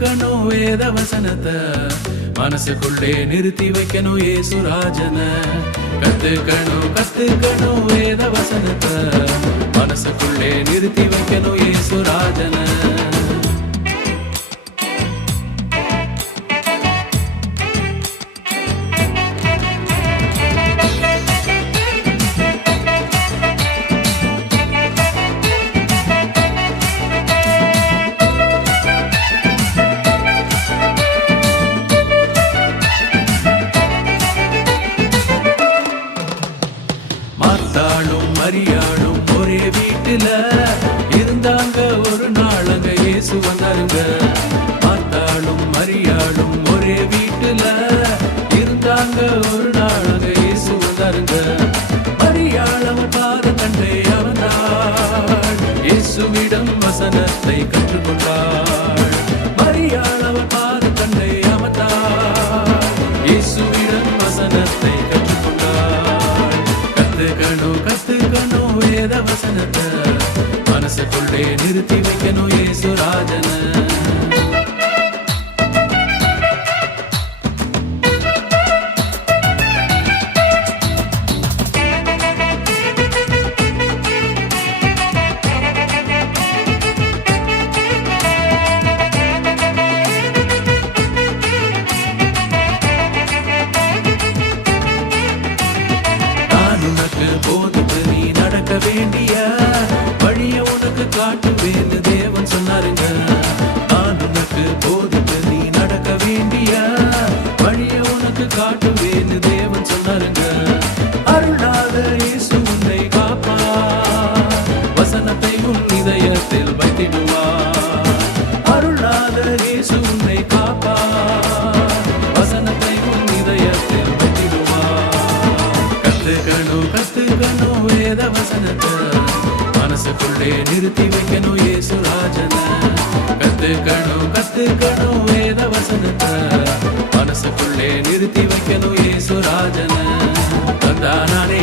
கத்துக்கணும் வேத வசனத்தை, மனசுக்குள்ளே நிறுத்தி வைக்கணும் ஏசுராஜன. கத்துக்கணும் வேத வசனத்தை, மனசுக்குள்ளே நிறுத்தி வைக்கணும் ஏசுராஜன. மாத்தாளும் மரியாளும் ஒரே வீட்டுல இருந்தாங்க, ஒரு நாள் அங்க இயேசு வந்தாருங்க. மாத்தாளும் மரியாளும் ஒரே வீட்டுல இருந்தாங்க, ஒரு நாள் அங்க இயேசு வந்தாருங்க. மரியாள் அவன் பாத கண்டே அவனாள், இயேசுவிடம் வசனத்தை கற்றுக்கொண்டாள். மரியாள் அவன் பாத கண்டே அவனாள், இயேசுவிடம் வசனத்தை கத்துக்கணும் வேத வசனத்தை, மனசுக்குள்ளே நிறுத்தி வைக்கணும் ஏசுராஜன. போதுக்கு நீ நடக்க வேண்டிய வழிய உனக்கு காட்டுவேன்னு தேவன் சொன்னாருங்க. நான் உனக்கு போதுக்கு நீ நடக்க வேண்டிய வழிய உனக்கு காட்டுவேன்னு தேவன் சொன்னாருங்க. அருளாத இயேசு உன்னை காப்பா, வசனத்தை உன் இதயத்தில் வைத்திடுவார். அருளாத இயேசு உன்னை காப்பா, வசனத்தை உன் இதயத்தில் வைத்திடுவார். கத்துக்கணும் வேத வசனத்தை, மனசுக்குள்ளே நிறுத்தி வைக்கணும் ஏசுராஜன. கத்துக்கணும் வேத வசனத்தை, மனசுக்குள்ளே நிறுத்தி வைக்கணும் ஏசுராஜன. தந்தானே